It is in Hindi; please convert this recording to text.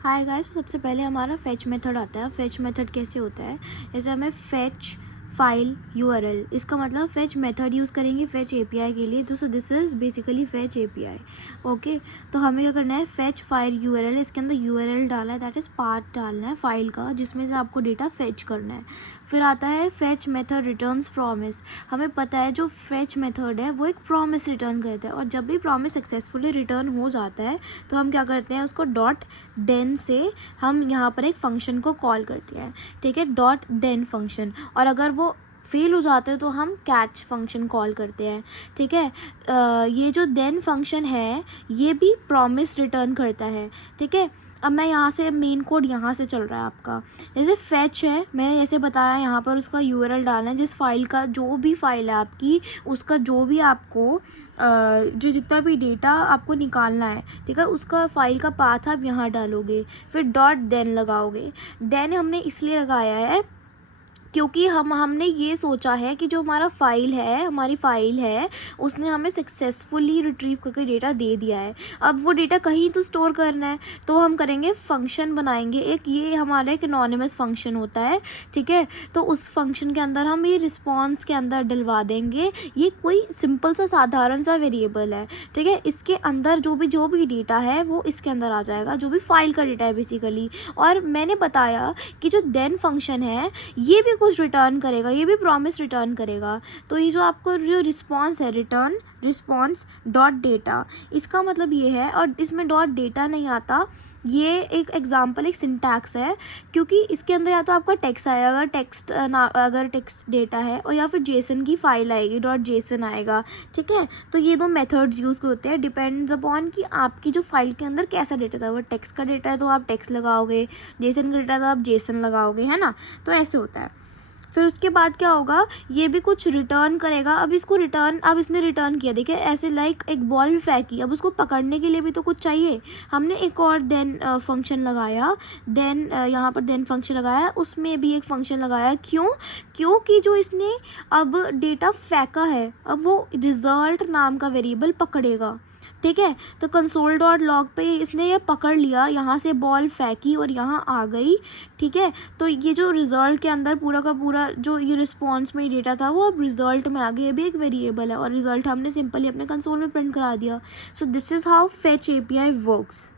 हाय गाइस, तो सबसे पहले हमारा फेच मेथड आता है। फेच मेथड कैसे होता है, जैसे हमें फेच फाइल यूआरएल, इसका मतलब फेच मेथड यूज़ करेंगे फेच एपीआई के लिए। तो this is basically fetch API. Okay, तो हमें क्या करना है, फेच फाइल यूआरएल, इसके अंदर यूआरएल डालना है, दैट इज पाथ डालना है फाइल का जिसमें से आपको डेटा फेच करना है। फिर आता है फेच मेथड रिटर्न्स प्रॉमिस। हमें पता है जो फेच मेथड है वो एक प्रॉमिस रिटर्न करता है, और जब भी प्रॉमिस सक्सेसफुली रिटर्न हो जाता है तो हम क्या करते हैं, उसको डॉट देन से हम यहाँ पर एक फंक्शन को कॉल करते हैं। ठीक है, डॉट देन फंक्शन, और अगर वो फेल हो जाते हैं तो हम कैच फंक्शन कॉल करते हैं। ठीक है, ये जो देन फंक्शन है ये भी प्रॉमिस रिटर्न करता है। ठीक है, अब मैं यहाँ से मेन कोड यहाँ से चल रहा है आपका, जैसे फेच है, मैंने जैसे बताया यहाँ पर उसका यूआरएल डालना है, जिस फाइल का जो भी फाइल है आपकी, उसका जो भी आपको जो जितना भी डेटा आपको निकालना है, ठीक है, उसका फाइल का पाथ आप यहाँ डालोगे, फिर डॉट देन लगाओगे। देन हमने इसलिए लगाया है क्योंकि हमने ये सोचा है कि जो हमारा फाइल है, हमारी फाइल है, उसने हमें सक्सेसफुली रिट्रीव करके डेटा दे दिया है। अब वो डेटा कहीं तो स्टोर करना है, तो हम करेंगे फंक्शन बनाएंगे एक, ये हमारा एक एनोनिमस फंक्शन होता है। ठीक है, तो उस फंक्शन के अंदर हम ये रिस्पॉन्स के अंदर डलवा देंगे, ये कोई सिंपल सा साधारण सा वेरिएबल है। ठीक है, इसके अंदर जो भी डेटा है वो इसके अंदर आ जाएगा, जो भी फाइल का डेटा है बेसिकली। और मैंने बताया कि जो देन फंक्शन है ये भी कुछ रिटर्न करेगा, ये भी प्रॉमिस रिटर्न करेगा। तो ये जो आपको जो रिस्पॉन्स है, रिटर्न रिस्पॉन्स डॉट डेटा, इसका मतलब ये है, और इसमें डॉट डेटा नहीं आता, ये एक एग्जांपल, एक सिंटैक्स है, क्योंकि इसके अंदर या तो आपका टेक्स्ट आएगा, अगर टेक्स्ट डेटा है, और या फिर जेसन की फाइल आएगी, डॉट जेसन आएगा। ठीक है, तो ये दो मेथड्स यूज़ होते हैं, डिपेंड्स अपॉन कि आपकी जो फाइल के अंदर कैसा डेटा था। अगर टेक्स्ट का डेटा है तो आप टेक्स्ट लगाओगे, जेसन का डेटा तो आप जेसन लगाओगे, है ना। तो ऐसे होता है। फिर उसके बाद क्या होगा, ये भी कुछ रिटर्न करेगा। अब इसने रिटर्न किया, देखिए ऐसे लाइक एक बॉल फेंकी, अब उसको पकड़ने के लिए भी तो कुछ चाहिए। हमने एक और देन फंक्शन लगाया, देन यहाँ पर देन फंक्शन लगाया, उसमें भी एक फंक्शन लगाया। क्योंकि जो इसने अब डेटा फेंका है, अब वो रिजल्ट नाम का वेरिएबल पकड़ेगा। ठीक है, तो कंसोल डॉट लॉग पे इसने ये पकड़ लिया, यहाँ से बॉल फेंकी और यहाँ आ गई। ठीक है, तो ये जो रिजल्ट के अंदर पूरा का पूरा जो ये रिस्पॉन्स में डेटा था वो अब रिजल्ट में आ गया, ये भी एक वेरिएबल है, और रिजल्ट हमने सिंपली अपने कंसोल में प्रिंट करा दिया। So this is how fetch API works.